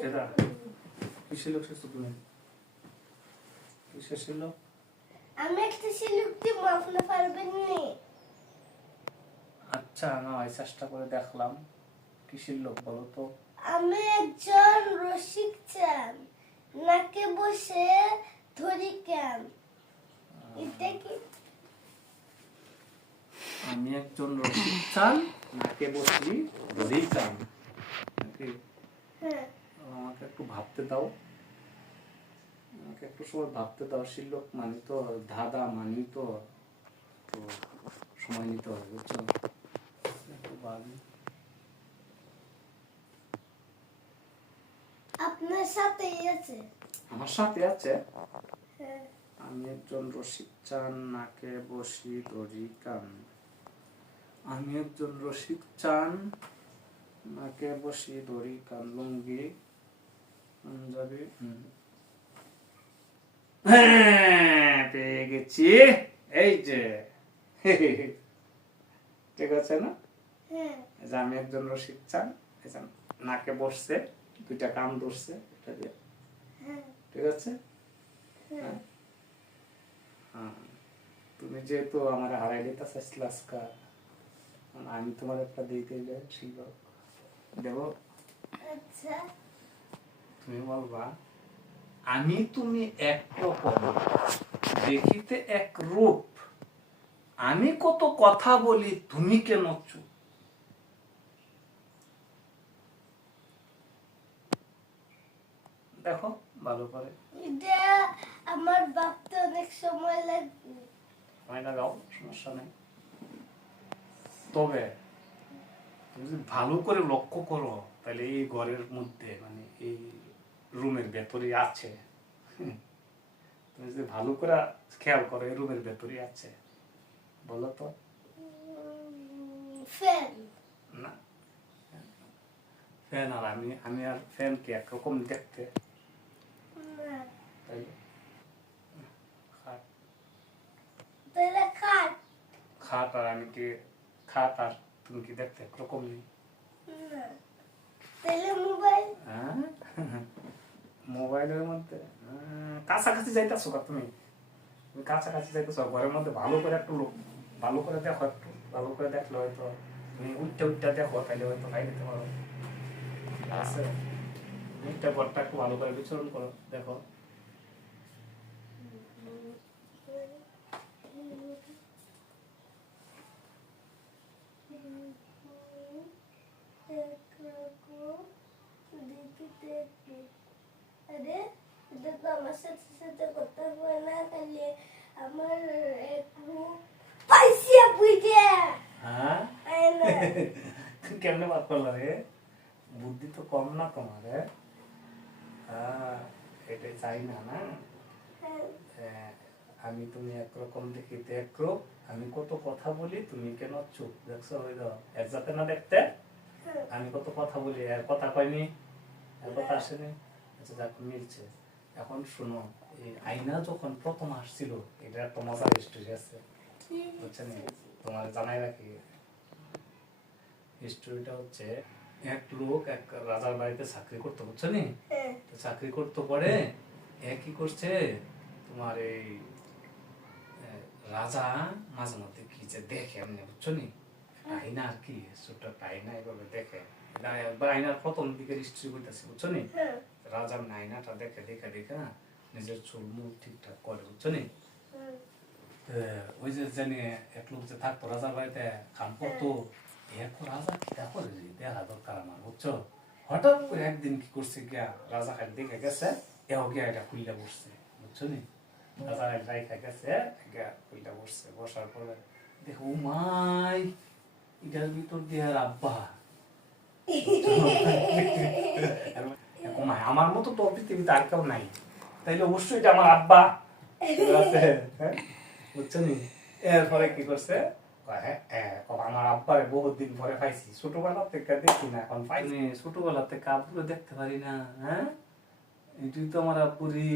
এটা? তুমি ছিল আমি একটা শিলুক দিব আপনি পারবেন নি আচ্ছা না এই চেষ্টা করে দেখলাম কিসের লোক বলো তো আমি একজন রসিক চান নাকে বসে ধরি ক্যাম এটা কি আমি একজন রসিক চান নাকে বসি ধরেই চান নাকি আমাকে একটু ভাবতে দাও। আমাকে একটু সময় ভাবতে দাও শিল্লক মানি তো ধাঁধা মানি তো তো সময় নিতে হবে বুঝছ? একটু ভাবি আপনার সাথেই আছে। আমার সাথে আছে? হ্যাঁ। আমি একজন রসিক চান নাকে বসি দড়ি কান। আমি একজন রসিক চান নাকে বসি দড়ি কান লুঙ্গি পাঞ্জাবি হ্যাঁ, পেয়ে গেছি। এই যে। ঠিক আছে না? হ্যাঁ। যে আমি একজন রসিক চান নাকে বসছে দুইটা কান ধরছে এটা দিয়ে। হ্যাঁ। ঠিক আছে? হ্যাঁ। হ্যাঁ। তুমি যেহেতু আমার হারাই দিতে চাইছিল আজকা আমি তোমার একটা দিতে ছিল দেব। আচ্ছা। তুমি বলবা আমি তুমি এক রকম দেখিতে এক রূপ। আমি কত কথা বলি তুমি কেন চুপ? দেখো ভালো করে। আমার ভাবতে অনেক সময় লাগবে। হয় না গাও সমস্যা নেই। তবে তুমি যদি ভালো করে লক্ষ্য করো তাহলে এই ঘরের মধ্যে মানে এই রুমের ভেতরে আছে। তুমি যদি ভালো করে খেয়াল করো এই রুমের ভেতরে আছে। বলো তো। ফ্যান। না। ফ্যান আর আমি আমি আর ফ্যান কি একরকম দেখতে? খাট। খাট আর আমি কি খাট আর তুমি কি দেখতে একরকম নেই? মোবাইল? হ্যাঁ? মোবাইলের মধ্যে? কাছাকাছি যাইতেছো কা তুমি। তুমি কাছাকাছি যাইতেছো ঘরের মধ্যে ভালো করে একটু ভালো করে দেখো একটু। ভালো করে দেখলে হয়তো তুমি উঠতে উঠতে দেখো তাহলে হয়তো খাই দিতে পারো উঠতে ঘরটা একটু ভালো করে বিচরণ করো দেখো। আরে এটা তো আমার সাথে সাথে না আমার একটু পয়সা বুঝে হ্যাঁ কেমনে বাদ করলা রে? বুদ্ধি তো কম না তোমার হ্যাঁ? হ্যাঁ এটাই চাই না না? হ্যাঁ, আমি তুমি একরকম দেখিতে একরূপ আমি কত কথা বলি তুমি কেন চুপ? দেখছ ওই এক যাতে না দেখতে? আমি কত কথা বলি আর কথা কয়নি? কথা আসেনি আচ্ছা যাক মিলছে এখন শুনো এই যখন প্রথম আসছিল এটা একটা মজার হিস্টোরি আছে। বুঝছেন? তোমার জানাই রাখি। হিস্টোরিটা হচ্ছে এক লোক এক রাজার বাড়িতে চাকরি করতো বুঝছ নি তো চাকরি করতে পরে এ কি করছে? তোমার এই রাজা মাঝে মধ্যে কি যে দেখে এমনি বুঝছ নি আইনা আর কি ছোট্ট একটা আইনা এভাবে দেখে। একবার আইনার প্রথম দিকে হিস্ট্রি বুঝছ নি? রাজা আইনাটা দেখে দেখে দেখে নিজের চুল মুখ ঠিকঠাক করে বুঝছ নি? ওই যে জানি এক লোক যে থাকতো রাজার বাড়িতে কাম করতো এক রাজা কিটা করে দেখা দরকার আমার বুঝছ? হঠাৎ করে একদিন কি করছে গিয়া রাজা খালি দেখে গেছে এও গিয়া এটা খুললে বসছে বুঝছ নি? রাজা রাইখা গেছে গিয়া খুললে বসছে বসার পরে দেখো মাই! এটার ভিতর দিয়ে আব্বা। হয়। আমার মতো তো পৃথিবীতে আর কেউ নাই। তাইলে অবশ্যই এটা আমার আব্বা। হ্যাঁ? বুঝছ নি? এরপরে কি করছে? হ্যাঁ, আমার আব্বারে বহুত দিন পরে পাইছি। ছোটবেলা থেকে দেখি না এখন পাইনি ছোটবেলা থেকে আব্বুরে দেখতে পারি না হ্যাঁ? এটাই তো আমার আব্বুরি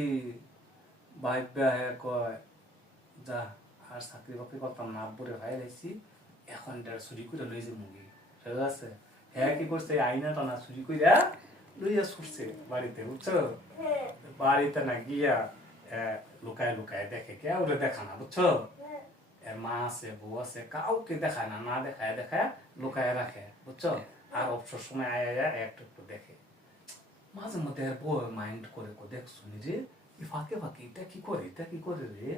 ভাই হ্যাঁ কয় যা আর চাকরি বাকরি করতাম না আব্বুরে ভাই লাইছি এখন এটা চুরি করে লইছে মুগি ঠিক আছে? হ্যাঁ কি করছে এই আইনাটা না চুরি কইরা লইয়া ছুটছে বাড়িতে বুঝছ বাড়িতে না গিয়া লুকায় লুকায় দেখে কেউ দেখা না বুঝছ এর মা আছে বউ আছে, কাউকে দেখায় না না দেখায় দেখায় লুকায় রাখে বুঝছ আর অবসর সময় আয় আয় একটু একটু দেখে। মাঝে মধ্যে এর বউ মাইন্ড করে কো দেখ শুনি রে এই ফাঁকে ফাঁকে এটা কি করে এটা কি করে রে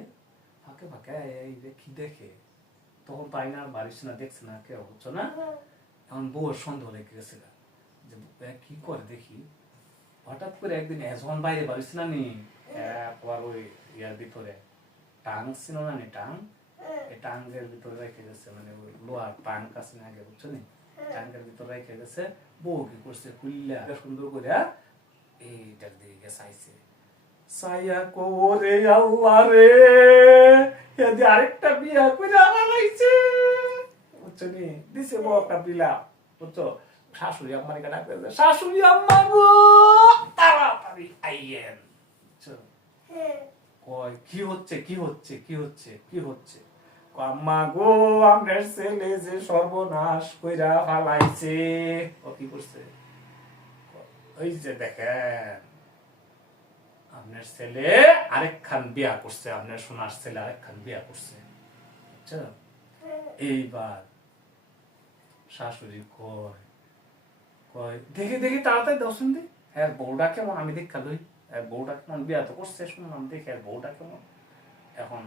ফাঁকে ফাঁকে রে কি দেখে? তখন তো আইনার বাড়ির না দেখছে না কেউ হচ্ছে না। এখন বউয়ের সন্দেহ লেগে গেছে যে কি করে দেখি? হঠাৎ করে একদিন যখন বাইরে বাড়িস না নি একবার ওই ইয়ার ভিতরে টাং ছিল না নি টাং? এই টাঙ্গের ভিতরে রেখে গেছে মানে ওই লোহার টাঙ্ক আছে না আগে বুঝছ নি? টাঙ্গের ভিতরে রেখে গেছে। বউ কি করছে? খুললা সুন্দর করে এইটার দিকে চাইছে। সাইয়া কোরে আল্লাহ রে। এদি আরেকটা বিয়া করে আমার বুঝছ নি? দিছে বিলা বুঝছ? শাশুড়ি আম্মার শাশুড়ি আম্মা গো তাড়াতাড়ি আইয়েন। হ্যাঁ। কয় কি হচ্ছে কি হচ্ছে কি হচ্ছে কি হচ্ছে? আম্মা গো আপনার ছেলে যে সর্বনাশ কইরা ফালাইছে। ও কি করছে? ওই যে দেখেন আপনার ছেলে আরেকখান বিয়া করছে, আপনার সোনার ছেলে আরেকখান বিয়া করছে। বুঝছ এইবার শাশুড়ি কয় কয়, দেখি দেখি, তাড়াতাড়ি দর্শন দি হ্যাঁ বউটা কেমন? আমি দেখা লই। হ্যাঁ বউটা কেমন? বিয়া তো করছে শুনলাম দেখি আর বউটা কেমন? এখন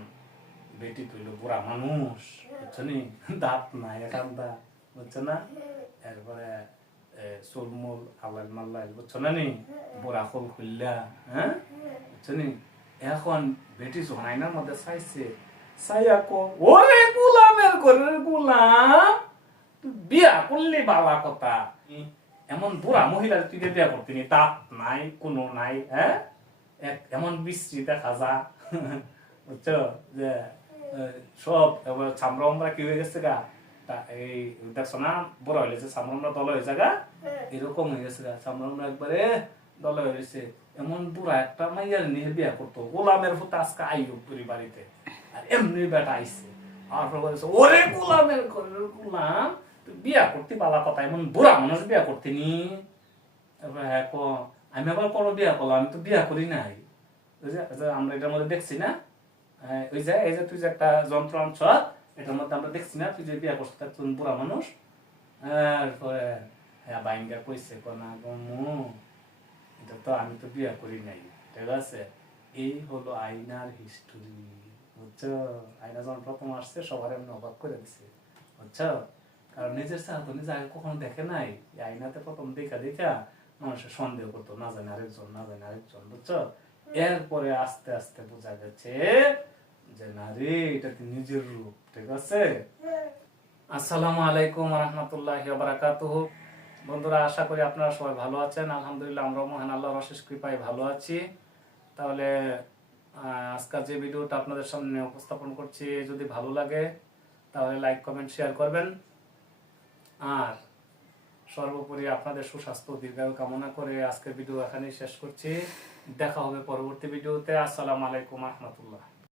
বেটি তুইলো বুড়া মানুষ, বুঝছ নি? দাঁত নাই কান্দা বুঝছ না? এরপরে চুলমুল আল্লাহ মাল্লাহ বুঝছ না নি? বুড়া খোল খুললা হ্যাঁ বুঝছ নি? এখন বেটি আয়নার মধ্যে চাইছে চাইয়া কো ওরে গুলামের ঘরের গুলাম বিয়া করলি বালা কথা। এমন বুড়া মহিলা তুই বিয়া করতিনি তাপ নাই কোনো নাই হ্যাঁ এক- এমন বিশ্রী দেখা যা। বুঝছ? যে সব চামড়া উমরা কি হয়ে গেছে গা? এই দেখছ না বড় হয়ে গেছে চামড়া দল হয়েছে গা এরকম হয়ে গেছে উমরা একবারে দল হয়ে গেছে। এমন বুড়া একটা মাইয়ার নিয়ে বিয়া করতো গোলামের ফুটা আজকে আইব পুরি বাড়িতে। আর এমনি বেটা আইছে। আর বলেছে ওরে গোলামের গোলাম তুই বিয়া করতে পালা কথা এমন বুড়া মানুষ বিয়া করতে নি তারপরে হ্যাঁ ক আমি আবার কোনো বিয়া করলাম আমি তো বিয়া করি নাই। আমরা এটার মধ্যে দেখছি না? হ্যাঁ, ওই যে এই যে তুই যে একটা যন্ত্র আনছ এটার মধ্যে আমরা দেখছি না, তুই যে বিয়া করছিস, তা তুই বুড়া মানুষ। তারপরে হ্যাঁ বাইঙ্গা কইছে কনা গমু এটা তো আমি তো বিয়া করি নাই, ঠিক আছে? এই হলো আইনার হিস্টোরি বুঝছ? আয়না যখন প্রথম আসছে, সবার এমনি অবাক করে দিছে, বুঝছ? কারণ নিজের চাহ তো নিজে আগে কখনো দেখে নাই। এই আয়নাতে প্রথম দেখা দেখা মানুষের সন্দেহ করতো, না জানে আরেকজন, না জানে আরেকজন, বুঝছ? এরপরে আস্তে আস্তে বোঝা গেছে যে না এটা নিজের রূপ? ঠিক আছে? আসসালামু আলাইকুম রহমতুল্লাহ বারাকাতুহ বন্ধুরা আশা করি আপনারা সবাই ভালো আছেন। আলহামদুলিল্লাহ আমরা মহান আল্লাহর অশেষ কৃপায় ভালো আছি। তাহলে আহ, আজকের যে ভিডিওটা আপনাদের সামনে উপস্থাপন করছি যদি ভালো লাগে তাহলে লাইক কমেন্ট শেয়ার করবেন। আর সর্বোপরি আপনাদের সুস্বাস্থ্য দীর্ঘায়ু কামনা করে আজকের ভিডিও এখানেই শেষ করছি। দেখা হবে পরবর্তী ভিডিওতে। আসসালামু আলাইকুম রহমতুল্লাহ